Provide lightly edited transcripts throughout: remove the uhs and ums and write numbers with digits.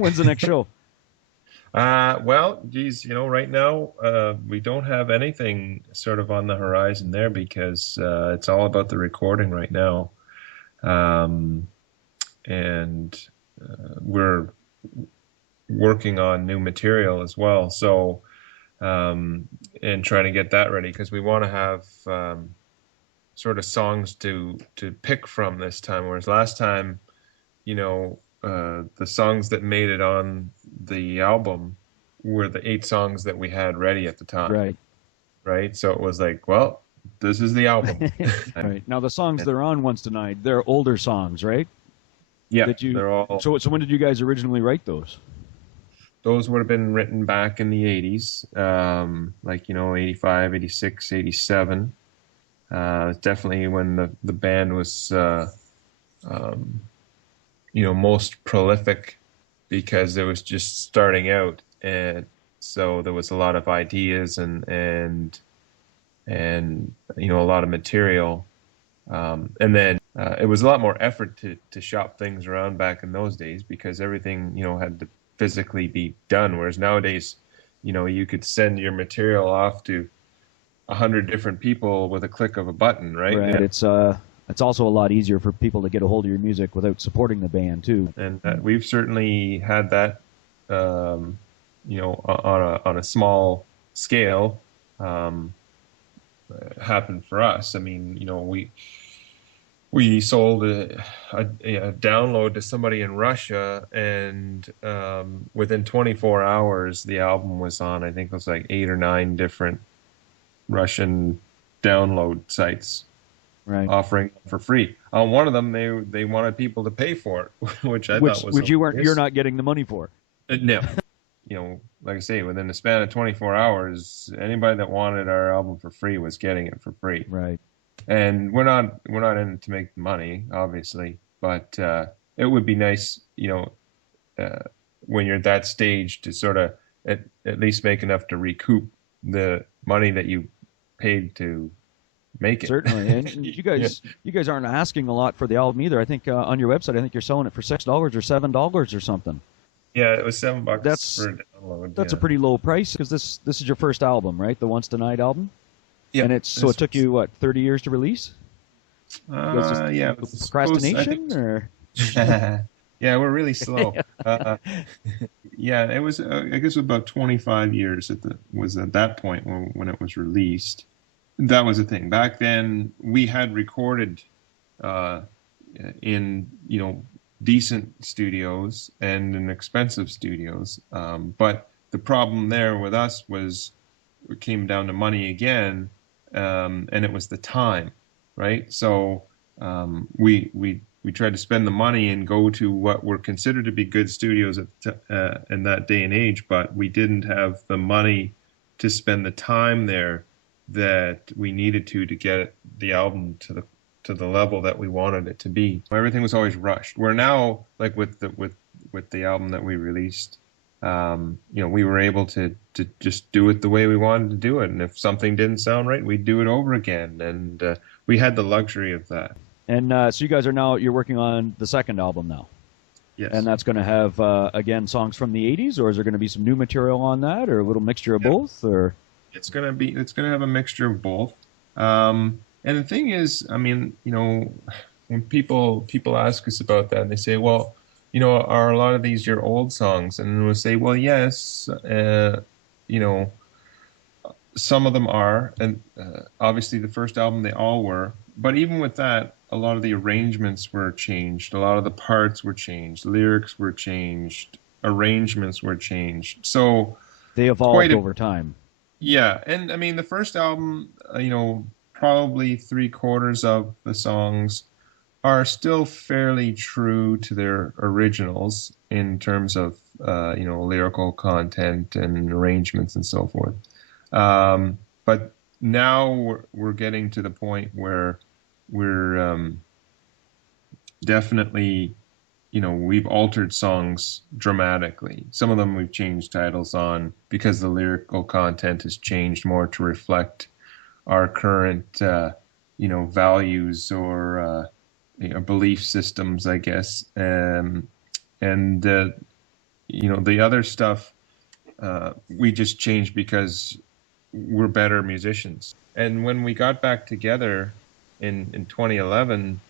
When's the next show? Well, geez, right now we don't have anything sort of on the horizon there because it's all about the recording right now. Um, and we're working on new material as well. So, and trying to get that ready because we want to have sort of songs to pick from this time. Whereas last time, the songs that made it on the album were the 8 songs that we had ready at the time, Right. right? So it was like, well, this is the album. Right. Now the songs that are on Once Tonight, they're older songs, right? Yeah, That you they're all. so when did you guys originally write those? Those would have been written back in the 80s, like 85, 86, 87. Definitely when the band was um, most prolific because it was just starting out, and so there was a lot of ideas and a lot of material, and then it was a lot more effort to shop things around back in those days because everything had to physically be done, whereas nowadays you could send your material off to 100 different people with a click of a button, right? Right. It's also a lot easier for people to get a hold of your music without supporting the band too. And we've certainly had that, on a small scale, um, happen for us. I mean, we sold a download to somebody in Russia, and within 24 hours, the album was on. I think it was like 8 or 9 different Russian download sites Right. offering for free. On one of them, they wanted people to pay for it, which I thought was Which hilarious. you're not getting the money for. No, like I say, within the span of 24 hours, anybody that wanted our album for free was getting it for free. Right. And we're not in it to make money, obviously, but it would be nice, when you're at that stage to sort of at least make enough to recoup the money that you paid to make it. Certainly, and you Yeah. guys aren't asking a lot for the album either. I think on your website, I think you're selling it for $6 or $7 or something. Yeah, it was $7 That's for a download. that's a Yeah. pretty low price because this is your first album, right? The Once Tonight album, Yeah. and it took you what 30 years to release? You guys just Yeah, it was procrastination or yeah, we're really slow. Yeah, it was. I guess about 25 years at that point when it was released. That was the thing. Back then, we had recorded uh, in decent studios and in expensive studios. But the problem there with us was it came down to money again, and it was the time, right? So we tried to spend the money and go to what were considered to be good studios in that day and age, but we didn't have the money to spend the time there that we needed to get the album to the level that we wanted it to be. Everything was always rushed. Where now, like with the album that we released, we were able to just do it the way we wanted to do it, and if something didn't sound right, we'd do it over again, and we had the luxury of that. and so you guys you're working on the second album now, Yes. and that's going to have again songs from the '80s, or is there going to be some new material on that, or a little mixture of Yeah. both, or It's gonna have a mixture of both. And the thing is, I mean, when people ask us about that, and they say, well, are a lot of these your old songs? And we'll say, well, yes, you know, some of them are, and obviously the first album they all were. But even with that, a lot of the arrangements were changed, a lot of the parts were changed, lyrics were changed, arrangements were changed. So they quite evolved a over time? yeah, and I mean the first album, probably 3/4 of the songs are still fairly true to their originals in terms of lyrical content and arrangements and so forth. But now we're getting to the point where we're definitely, we've altered songs dramatically. Some of them we've changed titles on because the lyrical content has changed more to reflect our current, values or belief systems, I guess. And the other stuff we just changed because we're better musicians. And when we got back together in 2011,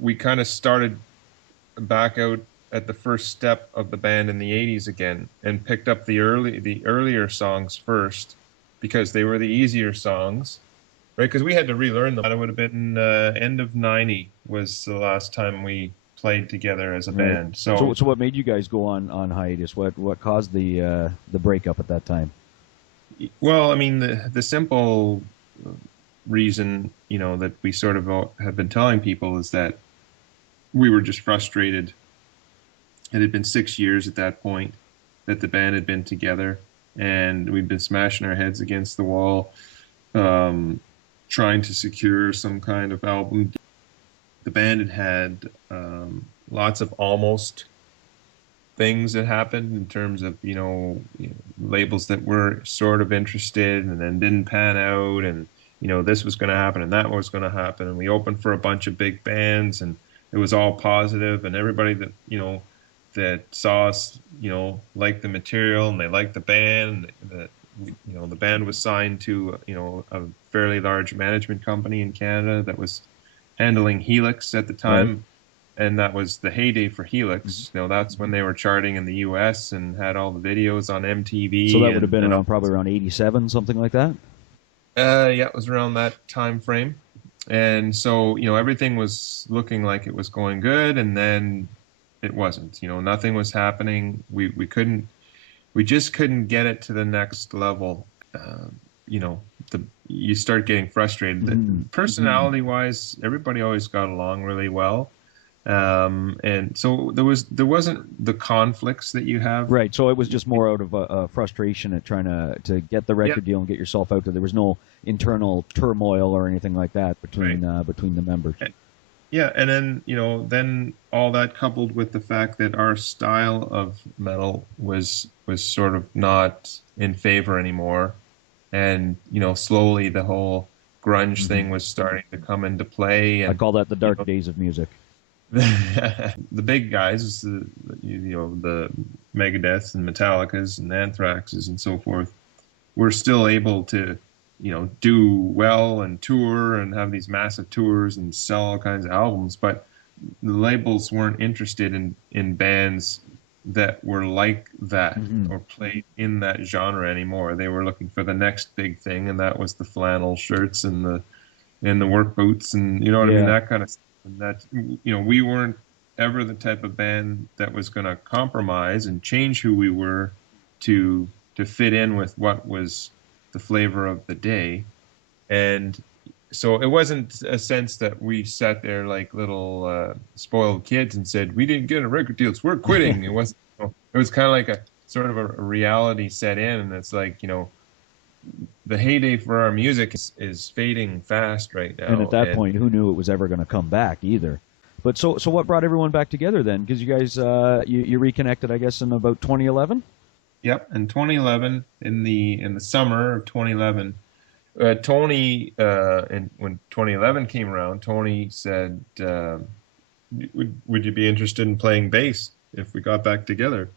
we kind of started back out at the first step of the band in the 80s again, and picked up the earlier songs first because they were the easier songs, right? Because we had to relearn them. It would have been end of 90 was the last time we played together as a band. So what made you guys go on hiatus? What caused the breakup at that time? Well, I mean, the simple reason, that we sort of have been telling people is that we were just frustrated. It had been 6 years at that point that the band had been together, and we'd been smashing our heads against the wall, trying to secure some kind of album. The band had lots of almost things that happened in terms of labels that were sort of interested and then didn't pan out, and this was going to happen and that was going to happen, and we opened for a bunch of big bands, and it was all positive, and everybody that that saw us liked the material and they liked the band. The band was signed to a fairly large management company in Canada that was handling Helix at the time. Right. And that was the heyday for Helix. That's when they were charting in the U.S. and had all the videos on MTV. So that would have been probably around 87, something like that? Yeah, it was around that time frame. And so, everything was looking like it was going good, and then it wasn't. Nothing was happening. We just couldn't get it to the next level. You start getting frustrated. Personality-wise, everybody always got along really well. And so there wasn't the conflicts that you have. Right. So it was just more out of frustration at trying to get the record deal and get yourself out there. There was no internal turmoil or anything like that between the members. Yeah, and then then all that coupled with the fact that our style of metal was sort of not in favor anymore, and slowly the whole grunge thing was starting to come into play. And, I call that the dark days of music. The big guys, the Megadeths and Metallicas and Anthraxes and so forth, were still able to, do well and tour and have these massive tours and sell all kinds of albums. But the labels weren't interested in bands that were like that or played in that genre anymore. They were looking for the next big thing, and that was the flannel shirts and the work boots and what I mean, that kind of stuff. And that we weren't ever the type of band that was going to compromise and change who we were to fit in with what was the flavor of the day. And so it wasn't a sense that we sat there like little spoiled kids and said, we didn't get a record deal, so we're quitting. It wasn't. It was kind of like a sort of a reality set in, and it's like the heyday for our music is fading fast right now. And at that point, who knew it was ever going to come back either? But so what brought everyone back together then? Because you guys you reconnected, I guess, in about 2011. Yep, in 2011, in the summer of 2011, Tony, and when 2011 came around, Tony said, "Would you be interested in playing bass if we got back together,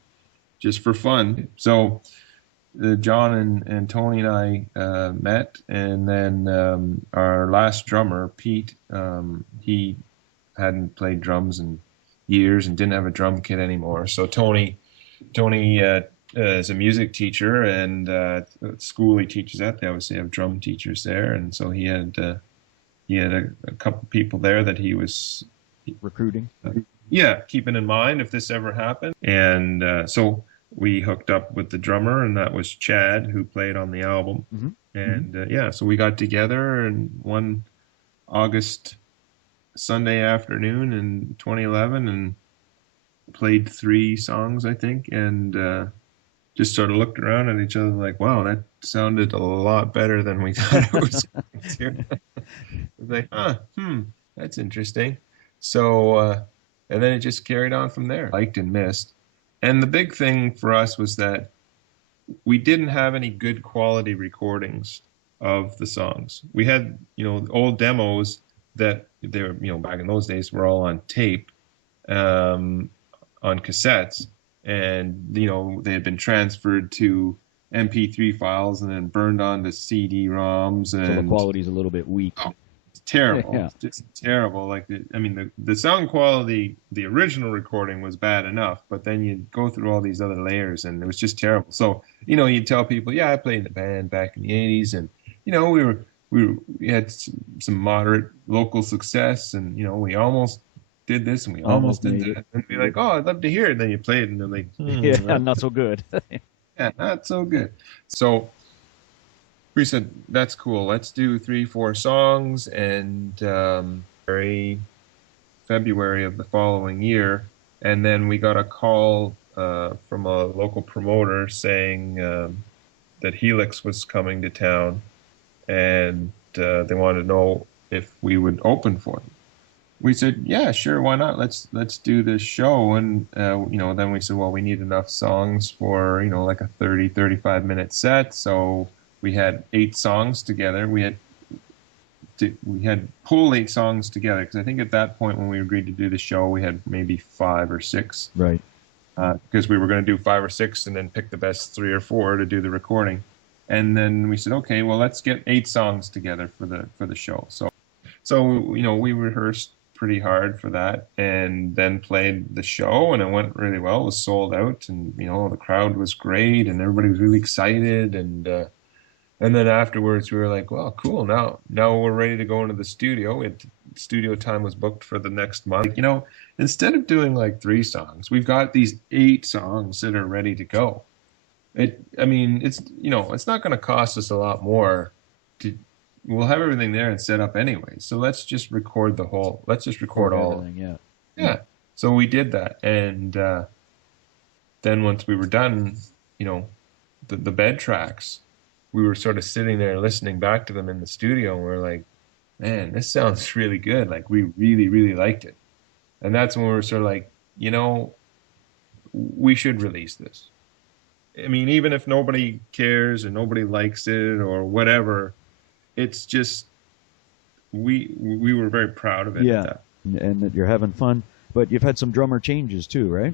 just for fun?" So John and Tony and I met, and then our last drummer, Pete, he hadn't played drums in years and didn't have a drum kit anymore. So Tony is a music teacher, and at the school he teaches at, they obviously have drum teachers there, and so he had a couple people there that he was recruiting. Keeping in mind if this ever happened, and so we hooked up with the drummer, and that was Chad, who played on the album. And so we got together and one August Sunday afternoon in 2011 and played 3 songs, I think, and just sort of looked around at each other like, wow, that sounded a lot better than we thought it was going to. Like, that's interesting. So, and then it just carried on from there. Liked and missed. And the big thing for us was that we didn't have any good quality recordings of the songs. We had, old demos that they were, back in those days were all on tape, on cassettes. and they had been transferred to MP3 files and then burned onto CD-ROMs, So the and quality's a little bit weak. it's terrible. Yeah. It's just terrible. Like the sound quality, the original recording was bad enough, but then you'd go through all these other layers, and it was just terrible. So you'd tell people, yeah, I played in the band back in the '80s, and we had some moderate local success, and we almost did this and we almost did that, and be like, oh, I'd love to hear it. And then you play it, and they're like, yeah, not so good. yeah, not so good. So we said, that's cool. Let's do 3-4 songs. And February of the following year, and then we got a call from a local promoter saying that Helix was coming to town, and they wanted to know if we would open for them. We said, yeah, sure, why not? Let's do this show. And then we said, well, we need enough songs for like a 35 minute set. So we had 8 songs together. We had pull 8 songs together, because I think at that point when we agreed to do the show, we had maybe 5 or 6. Right. Because we were going to do 5 or 6 and then pick the best 3 or 4 to do the recording. And then we said, okay, well, let's get 8 songs together for the show. So we rehearsed pretty hard for that, and then played the show, and it went really well. It was sold out, and the crowd was great, and everybody was really excited, and then afterwards we were like, well, cool, now we're ready to go into the studio. Studio time was booked for the next month. Instead of doing like 3 songs, we've got these 8 songs that are ready to go. It's not going to cost us a lot more we'll have everything there and set up anyway. So let's just record all everything, yeah. So we did that, and then once we were done, the bed tracks, we were sort of sitting there listening back to them in the studio, and we were like, man, this sounds really good. Like, we really, really liked it. And that's when we were sort of like, we should release this. I mean, even if nobody cares or nobody likes it or whatever, it's just we were very proud of it. Yeah, and that you're having fun. But you've had some drummer changes too, right?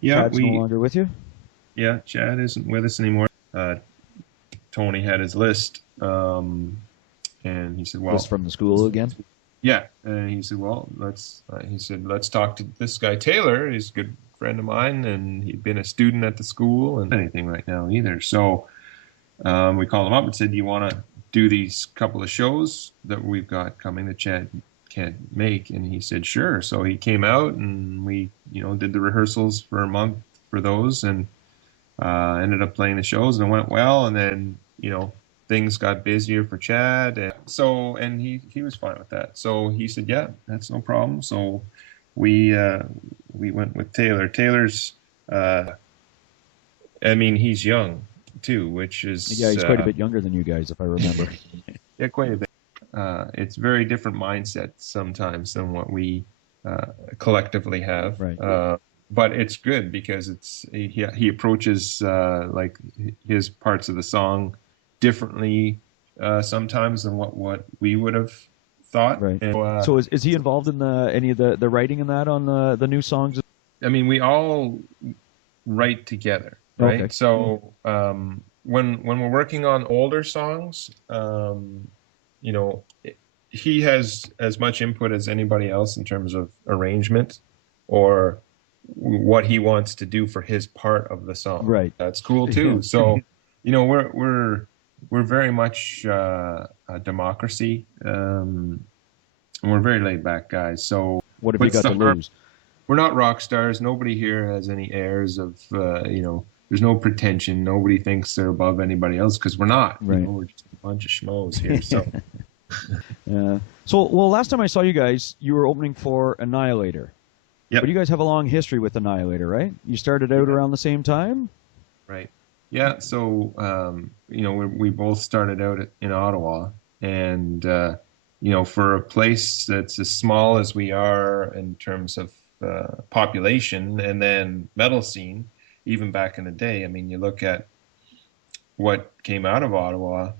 Yeah, Chad's no longer with you. Yeah, Chad isn't with us anymore. Tony had his list, and he said, "Well, list from the school again." Yeah, and he said, "Well, let's." He said, "Let's talk to this guy Taylor. He's a good friend of mine, and he'd been a student at the school, and anything right now either." So we called him up and said, "Do you want to do these couple of shows that we've got coming that Chad can't make?" And he said, "Sure." So he came out, and we, did the rehearsals for a month for those, and ended up playing the shows, and it went well. And then, things got busier for Chad, and he was fine with that. So he said, "Yeah, that's no problem." So we went with Taylor. Taylor's, he's young too, which is he's quite a bit younger than you guys, if I remember. Yeah, quite a bit. It's very different mindset sometimes than what we collectively have. Right. But it's good because he approaches like his parts of the song differently sometimes than what we would have thought. Right. And, so is he involved in any of the writing in that on the new songs? We all write together. Right. Okay. So when we're working on older songs, he has as much input as anybody else in terms of arrangement or what he wants to do for his part of the song. Right. That's cool too. So, we're very much a democracy, and we're very laid back guys. So what have you got to lose? We're not rock stars. Nobody here has any airs of, there's no pretension. Nobody thinks they're above anybody else, because we're not. Right. We're just a bunch of schmoes here. So. Well, last time I saw you guys, you were opening for Annihilator. Yeah. But you guys have a long history with Annihilator, right? You started out around the same time? Right. Yeah. So, we both started out in Ottawa, and, for a place that's as small as we are in terms of population and then metal scene, even back in the day, you look at what came out of Ottawa,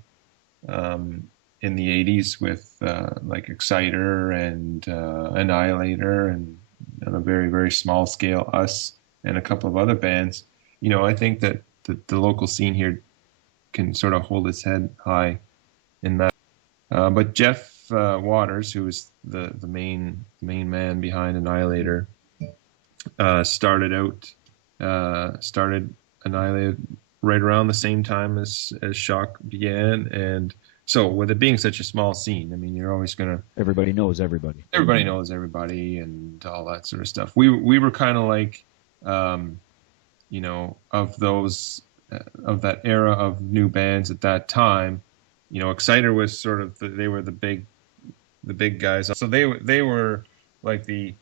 in the 80s with like Exciter and Annihilator, and on a very, very small scale, us and a couple of other bands, I think that the local scene here can sort of hold its head high in that. But Jeff Waters, who was the main man behind Annihilator, started Annihilator right around the same time as Shock began, and so with it being such a small scene, I mean, you're always gonna everybody knows everybody. Everybody knows everybody, and all that sort of stuff. We were kind of like, of those of that era of new bands at that time. Exciter was sort of they were the big guys. So they were like the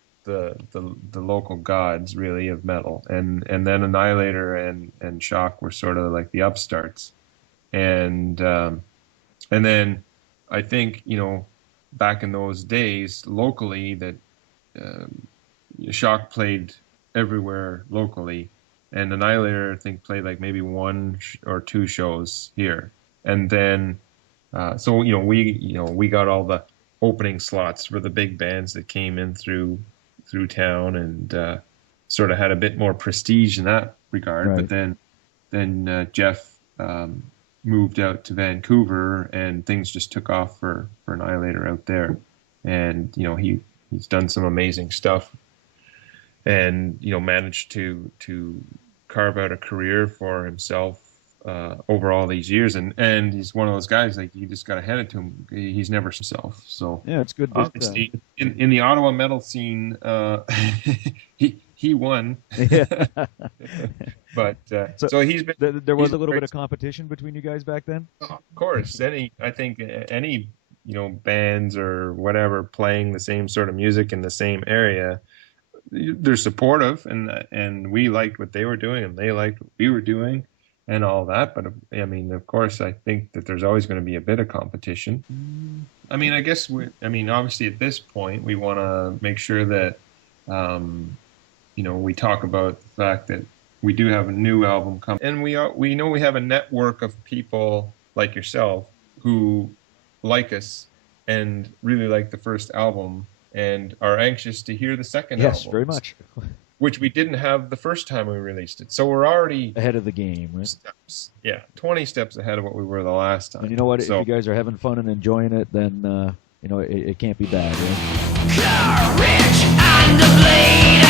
local gods really of metal, and then Annihilator and Shock were sort of like the upstarts, and then I think back in those days locally that Shock played everywhere locally, and Annihilator I think played like maybe one or two shows here, and then so we got all the opening slots for the big bands that came in through town, and sort of had a bit more prestige in that regard. Right. But then Jeff moved out to Vancouver, and things just took off for Annihilator out there. And he's done some amazing stuff, and managed to carve out a career for himself over all these years, and he's one of those guys, like, you just got to hand it to him. He's never himself. So yeah, it's good. Obviously, in the Ottawa metal scene, he won. Yeah. But so he's been. There was a little bit of competition between you guys back then. Of course, I think any bands or whatever playing the same sort of music in the same area, they're supportive, and we liked what they were doing, and they liked what we were doing, and all that. But I mean, of course, I think that there's always going to be a bit of competition. I mean, I guess obviously at this point we want to make sure that we talk about the fact that we do have a new album coming, and we know we have a network of people like yourself who like us and really like the first album and are anxious to hear the second album. Yes, very much. Which we didn't have the first time we released it. So we're already ahead of the game, right? Steps. Yeah, 20 steps ahead of what we were the last time. And you know what? So, if you guys are having fun and enjoying it, then it can't be bad, right? Courage and the bleeding,